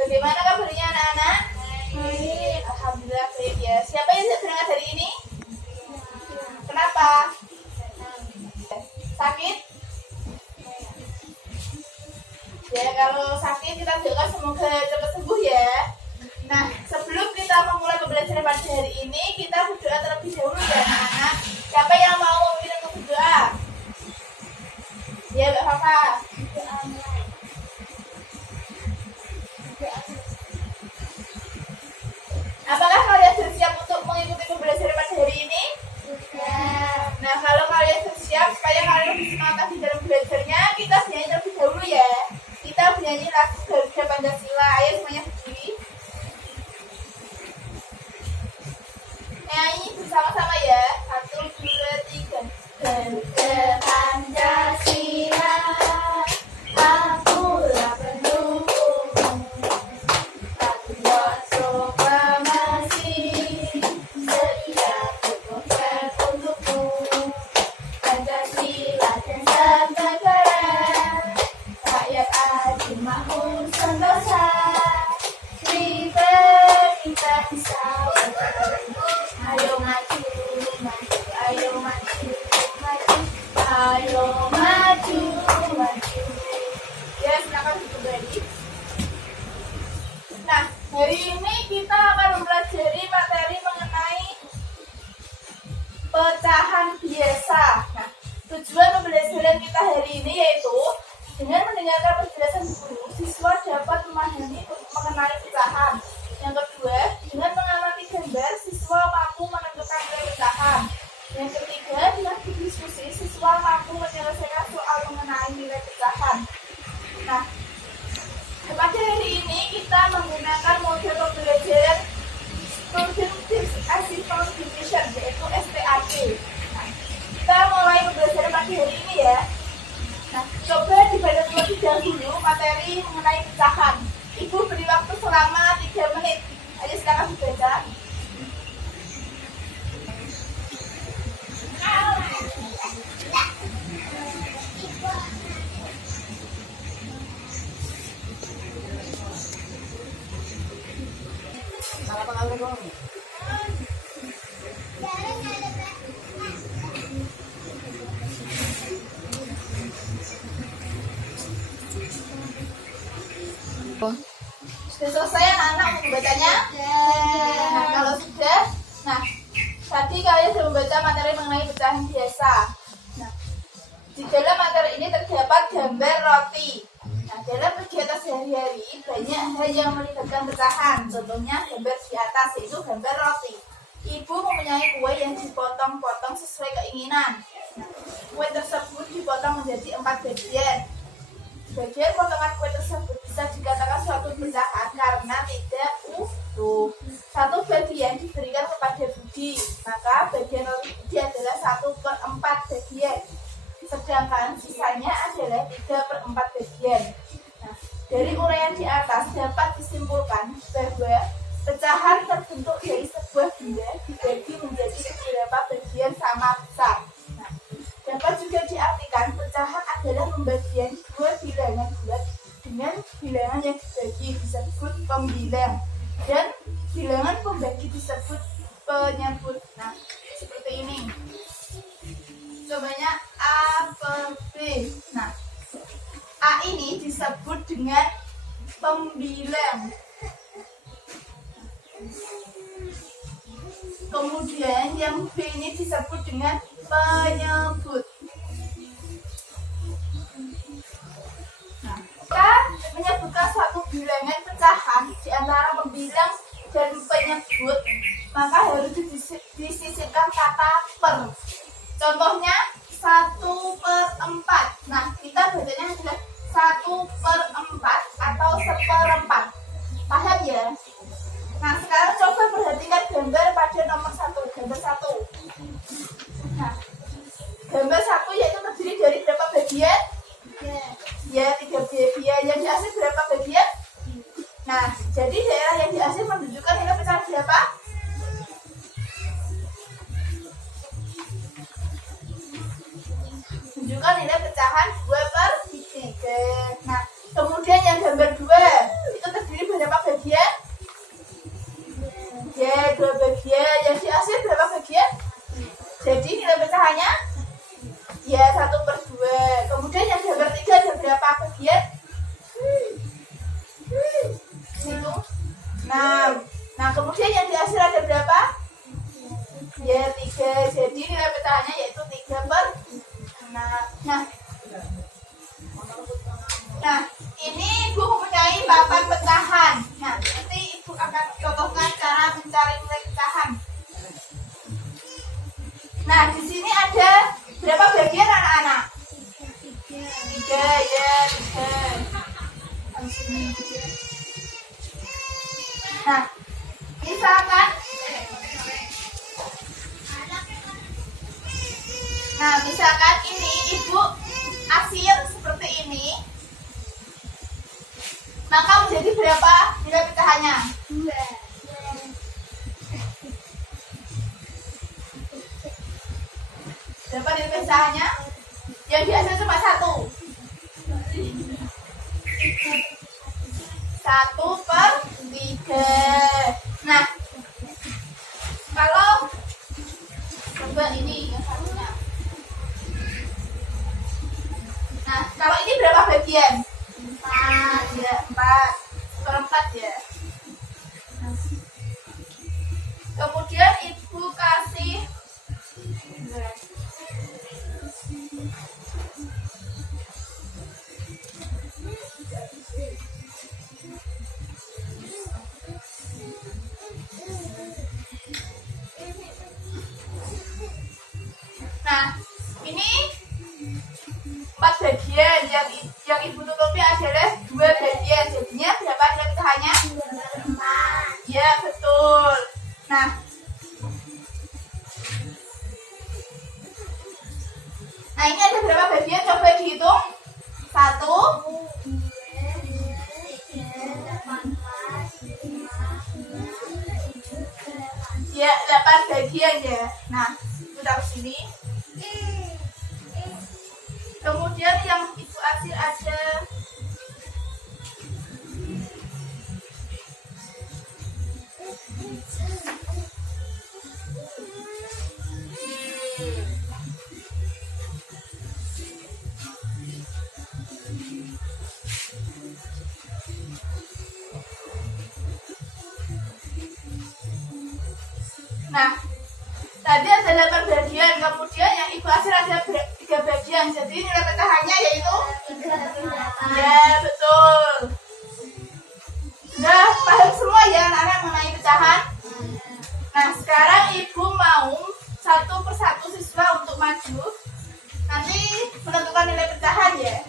Bagaimana kabarnya anak-anak? Baik, alhamdulillah baik ya. Siapa yang sedang berangkat hari ini? Kenapa? Sakit? Ya, kalau sakit kita doakan semoga cepat sembuh ya. Nah, sebelum kita memulai pembelajaran pada hari ini, kita berdoa terlebih dahulu ya anak-anak. Siapa yang mau memimpin untuk berdoa? Ya, Mbak Fafa. Apakah kalian bersiap untuk mengikuti pembelajaran pada hari ini? Ya. Nah, kalau kalian bersiap supaya kalian lebih semangat di dalam belajarnya, kita bernyanyi terlebih dahulu ya. Kita bernyanyi lagu Garuda Pancasila. Ayo semuanya berdiri. Nyanyi bersama-sama ya. 1, 2, 3. Garuda Pancasila, akulah pendukungmu. Aku buat proklamasi, sedia berkorban untukmu. Pancasila dan Sabagara, rakyat adil makmur sentosa, diberi bangsa. Ayo maju, maju, ayo maju, maju, ayo maju, maju. Ya, silakan kembali. Nah, hari ini kita akan mempelajari materi mengenai pecahan biasa. Nah, tujuan pembelajaran kita hari ini yaitu dengan mendengarkan penjelasan guru, siswa dapat memahami mengenai pecahan. Yang kedua, dengan mengamati gambar, siswa mampu menentukan nilai pecahan. Yang ketiga, dengan berdiskusi, siswa mampu menyelesaikan soal mengenai nilai pecahan. Nah, pada hari ini kita menggunakan model pembelajaran Student Assessment Division, yaitu STAD. Nah, kita mulai pembelajaran pada hari ini ya. Nah, coba dibaca terlebih dahulu materi mengenai pecahan. Ibu beri waktu selama 3 menit. Ayo silakan dibaca. Salah pengaruh dong. Sudah selesai anak-anak membacanya? Nah, kalau sudah, nah tadi kalian sudah membaca materi mengenai pecahan biasa. Nah, di dalam materi ini terdapat gambar roti. Nah, dalam kegiatan sehari-hari banyak hal yang melibatkan pecahan. Contohnya gambar di atas yaitu gambar roti. Ibu mempunyai kue yang dipotong-potong sesuai keinginan. Nah, kue tersebut dipotong menjadi 4 bagian. Bagian potongan kue tersebut bisa dikatakan suatu pecahan karena tidak utuh. Satu bagian diberikan kepada Budi, maka bagian roti Budi adalah 1/4 bagian. Sedangkan sisanya adalah 3/4 bagian. Nah, dari uraian di atas dapat disimpulkan bahwa pecahan terbentuk dari sebuah benda dibagi menjadi beberapa bagian sama besar. Nah, dapat juga diartikan pecahan adalah pembagian dua bilangan bulat dengan bilangan yang dibagi disebut pembilang dan bilangan pembagi disebut penyebut. Nah, seperti ini. Contohnya A per B. Nah, A ini disebut dengan pembilang. Kemudian yang B ini disebut dengan penyebut. Nah, kita menyebutkan suatu bilangan pecahan di antara pembilang dan penyebut, maka harus disisipkan kata per. Contohnya 1/4. Nah, kita bacanya adalah 1/4 atau 1/4. Paham Nah, jadi daerah yang dihasil menunjukkan nilai pecahan berapa? Menunjukkan nilai pecahan 2/3. Nah, kemudian yang gambar 2 itu terdiri berapa bagian? Ya, 2 bagian. Yang dihasil berapa bagian? Jadi nilai pecahannya ya 1/2. Kemudian yang gambar 3 ada berapa bagian? Situ. Nah, kemudian yang dihasil ada berapa? Ya 3. Jadi nilai pecahannya yaitu 3/6. Nah, ini Ibu mempunyai papan pecahan. Nah, nanti Ibu akan contohkan cara mencari nilai pecahan. Nah, di sini ada berapa bagian anak-anak? 3 ya, 3. Nah, misalkan ini Ibu asir seperti ini, maka menjadi berapa nilai pecahannya? 2. Berapa nilai pecahannya? Yang biasa cuma 1. 1/3. Nah, kalau coba ini yang satunya. Nah, kalau ini berapa bagian? 4. Ya, 4/4 ya. Kemudian Ibu kasih Nah, ini 4 bagian. Yang Ibu tutupi adalah 2 bagian. Jadinya berapa nilai pecahannya? 4. Ya, betul. Nah, ini ada berapa bagian? Coba dihitung. 1, 2, 3, 4, 5, 6, 7, 8. Ya, 8 bagian ya. Nah, kita ke sini. Kemudian yang Ibu asir ada Nah, tadi ada 8 bagian, kemudian yang Ibu asir ada 3 bagian. Jadi nilai pecahannya yaitu 38. Ya, betul. Sudah paham semua ya anak-anak mengenai pecahan? Nah, sekarang Ibu mau satu persatu siswa untuk maju. Nanti menentukan nilai pecahan ya.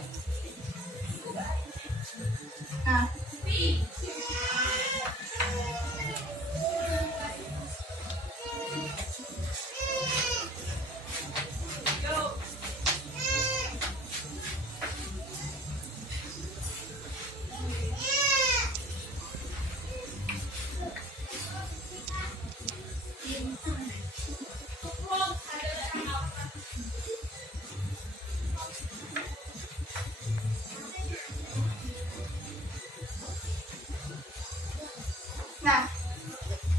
Nah,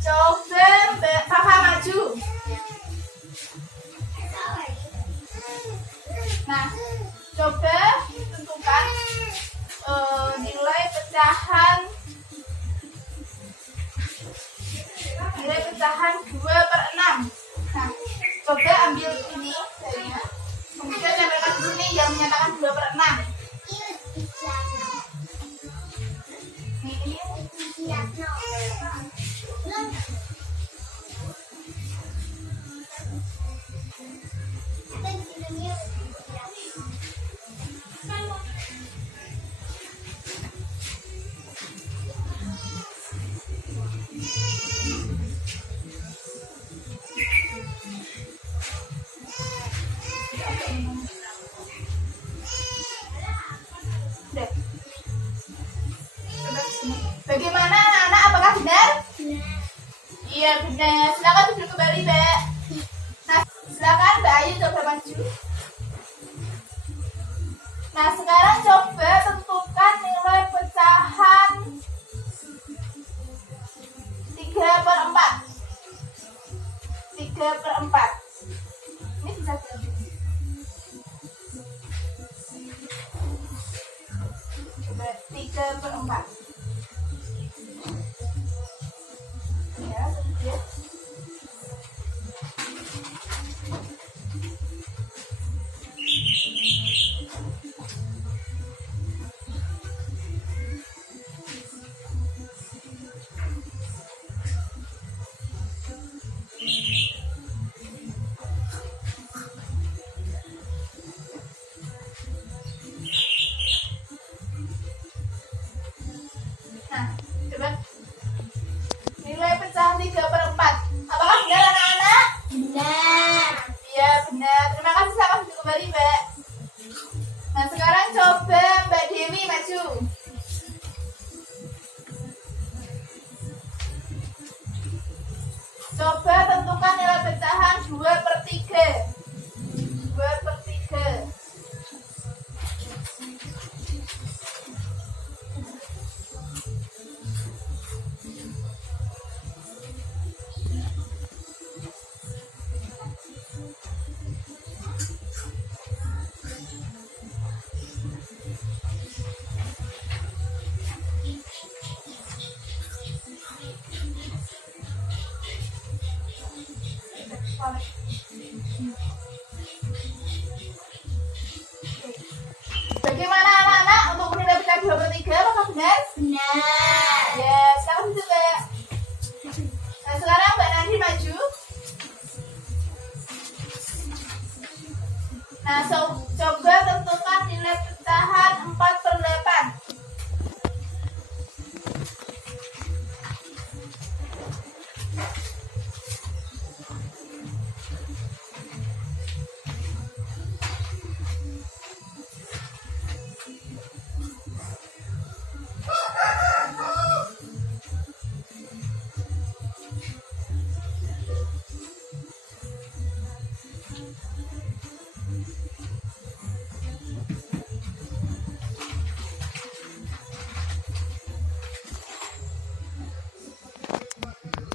coba Papa maju. Nah, coba tentukan nilai pecahan 2/6. Nah, coba ambil ini jarinya. Kemudian tempelkan di sini yang menyatakan 2/6. Ini Iya benar. Silakan duduk kembali, Mbak. Nah, silakan Mbak Ayu coba maju. Nah, sekarang coba tentukan nilai pecahan 3/4. 3/4. Ini bisa jadi. Coba 3/4. Ya, sedikit. Nah, coba nilai pecahan 3/4. Apakah benar anak-anak? Benar. Iya benar. Terima kasih, selamat duduk kembali, Mbak. Nah, sekarang coba Mbak Dewi maju. Coba tentukan nilai pecahan 2/3. 2/3. Bagaimana anak-anak untuk menilai pecahan 2/3? Apakah benar? Benar. Ya, selamat duduk, Mbak. Nah, sekarang Mbak Nandi maju. Nah, coba tentukan nilai pecahan 4/8.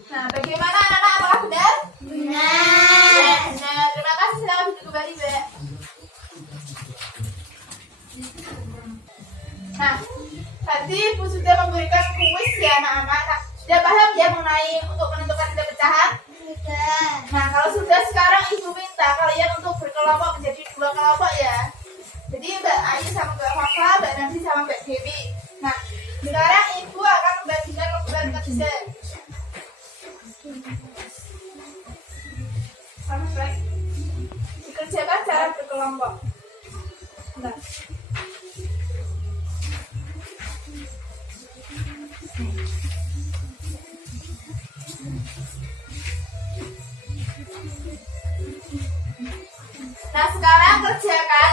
Nah, bagaimana anak-anak? Apakah benar? Benar. Ya, benar. Terima kasih. Selamat duduk kembali, Mbak. Nah, tadi Ibu sudah memberikan kuis ya anak-anak. Nah, sudah paham ya mengenai untuk menentukan nilai pecahan? Sudah. Nah, kalau sudah, sekarang Ibu minta kalian untuk berkelompok menjadi 2 kelompok ya. Jadi Mbak Ayu sama Mbak Fafa, Mbak Nanti sama Mbak Dewi. Nah, sekarang Ibu akan membagikan lembar kerja. Sama baik. Dikerjakan cara berkelompok. Nah. Nah, sekarang kerjakan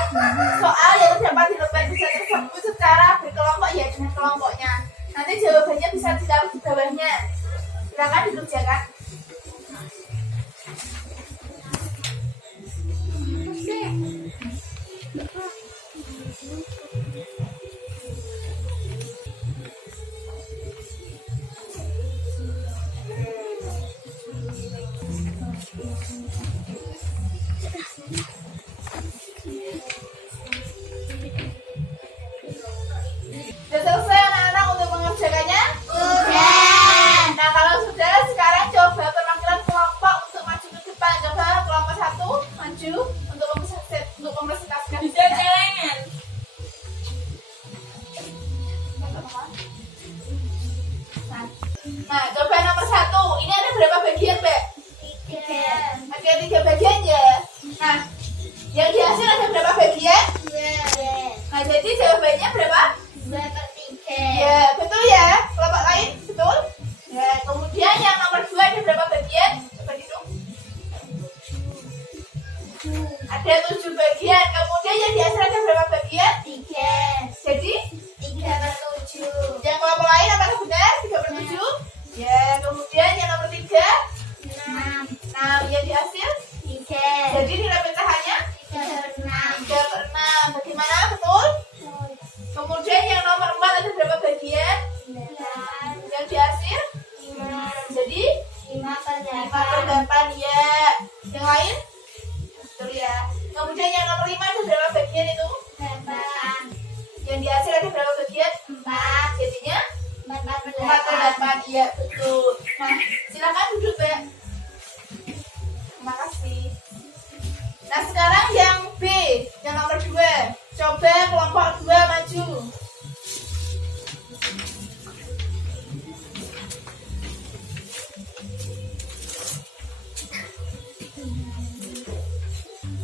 soal yang terdapat di lembar kerja tersebut secara berkelompok ya, dengan kelompoknya. Nanti jawabannya bisa ditaruh di bawahnya. Silakan dikerjakan. Sudah selesai anak-anak untuk mengerjakannya? Sudah. Nah, kalau sudah, sekarang coba perwakilan kelompok untuk maju ke depan. Coba kelompok 1 maju untuk mempresentasikan. Bisa jalangan. Nah, coba nomor 1. Ini ada berapa bagian, Mbak? 3. Ada 3 bagian ya. Nah, yang dihasil ada berapa bagian? 2. Nah, jadi jawabannya berapa? 2/3. Ya, betul ya. Kelompok lain betul? Ya, kemudian yang nomor 2 ada berapa bagian? Coba hitung. Ada 7 bagian. Kemudian yang dihasil ada berapa bagian? 3. Jadi 3/7. yang kelompok lain apakah benar? 3/7? Ya, kemudian yang nomor 3 iya betul. Nah, silakan duduk, Mbak. Terima kasih. Nah, sekarang yang B, yang nomor 2. Coba kelompok 2 maju.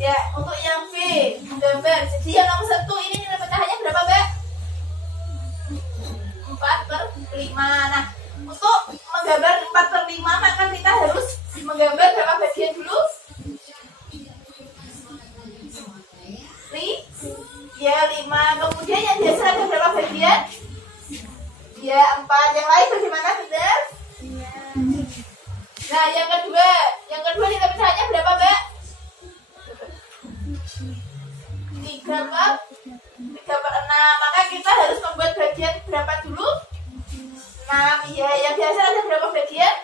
Ya, untuk yang B, menggambar. Jadi yang nomor 1 ini nilai pecahannya berapa, Mbak? 4/5. Nah, untuk menggambar 4/5, maka kita harus menggambar berapa bagian dulu? Ya, 5. Kemudian yang biasa ada berapa bagian? Ya, 4. Yang lain bagaimana, benar? Nah, yang kedua nilai pecahannya berapa, Mbak? 3/6. Maka kita harus membuat bagian berapa dulu? 6. Ya, yang biasa ada berapa bagian?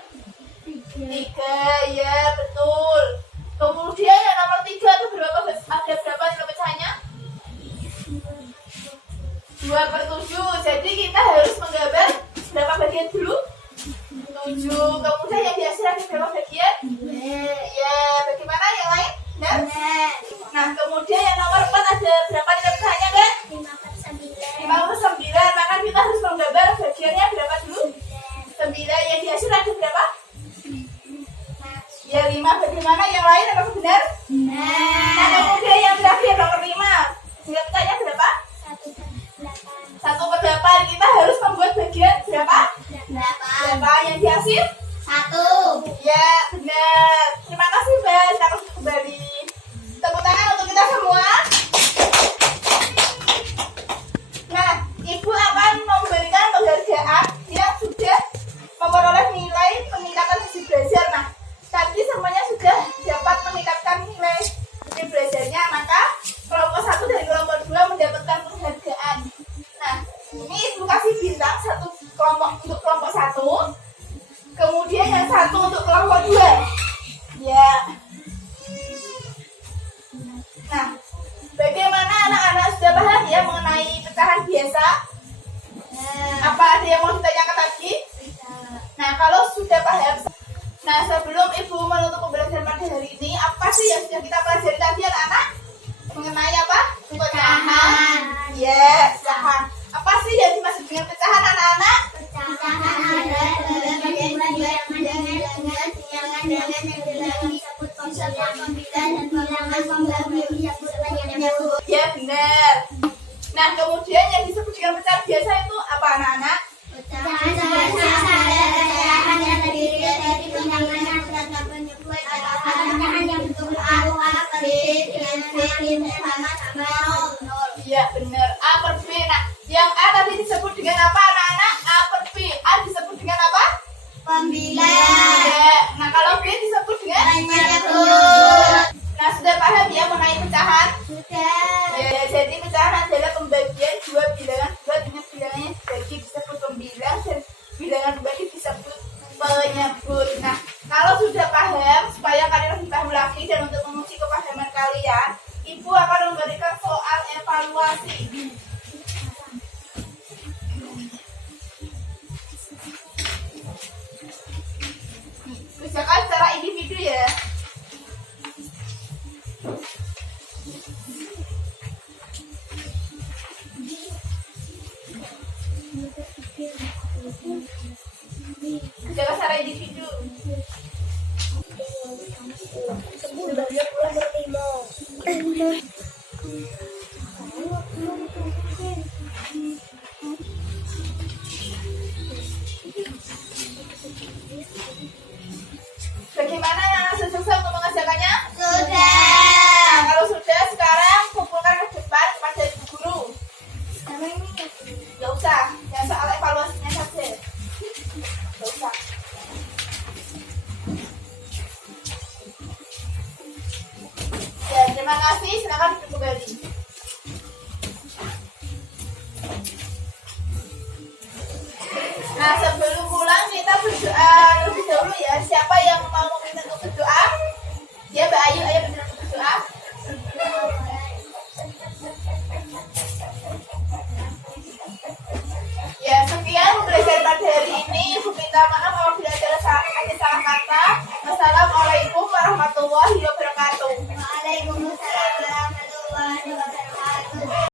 3. Ya, betul. Kemudian yang nomor 3 itu berapa? Ada berapa nilai pecahannya? 2/7. Jadi kita harus menggambar berapa bagian dulu? 7. Kemudian yang biasa ada berapa bagian? Ya, bagaimana yang lain? Benar? Nah, kemudian yang nomor 4 ada berapa nilai pecahannya, Mbak? 5/9. Maka kita harus menggambar bagiannya berapa dulu? 9. Yang biasa ada berapa? Ya, 5. Bagaimana yang lain? Apakah benar? Nah, kemudian yang terakhir nomor 5. Nilai pecahannya berapa? 1/8. Kita harus membuat bagian berapa? 8. Yang dihasil? 1. Ya, benar. Terima kasih, Mbak. Kita kembali. Tepuk tangan untuk kita semua. Nah, Ibu akan memberikan penghargaan yang sudah memperoleh nilai peningkatan hasil belajar. Nah, tadi semuanya sudah dapat meningkatkan nilai hasil belajarnya, maka kelompok 1 dan kelompok 2 mendapatkan penghargaan. Nah, ini Ibu kasih bintang satu kelompok untuk kelompok 1, kemudian yang satu untuk kelompok 2. Ya. Nah, bagaimana anak-anak sudah paham ya mengenai pecahan biasa? Apa ada yang mau ditanyakan lagi? Nah, kalau sudah paham, nah sebelum Ibu menutup pembelajaran pada hari ini, apa sih yang sudah kita pelajari tadi anak-anak? Mengenai apa? Pecahan. Ya, pecahan. Apa sih yang dimaksud dengan pecahan anak-anak? Ya, benar. Nah, kemudian yang disebut dengan pecahan biasa itu apa anak-anak? Iya, benar. A per B. Nah, yang A tadi disebut dengan apa anak-anak? A per B. A disebut dengan apa? Pembilang. Ya. Nah, kalau B disebut dengan Penyebut. Nah, sudah paham ya mengenai pecahan? Sudah. Ya, jadi pecahan adalah pembagian dua bilangan dengan bilangannya dibagi disebut pembilang dan bilangan dibagi disebut penyebut. Nah, kalau sudah paham, supaya kalian lebih paham lagi dan untuk menguji kepahaman kalian, Ibu akan memberikan soal evaluasi. Kerjakan secara individu ya. Kerjakan secara individu. Bagaimana yang selesai untuk mengerjakannya? Sudah. Nah, kalau sudah, sekarang kumpulkan ke depan kepada ibu guru. Gak usah, yang soal evaluasinya saja. Gak usah. Ya, terima kasih. Silakan duduk kembali. Nah, sebelum pulang kita berdoa terlebih dahulu ya. Siapa yang mau meminta untuk berdoa? Ya, Mbak Ayu, ayo minta untuk berdoa. Ya, sekian pembelajaran pada hari ini. Ibu minta Minta maaf apabila ada salah kata. Wassalamualaikum warahmatullahi wabarakatuh.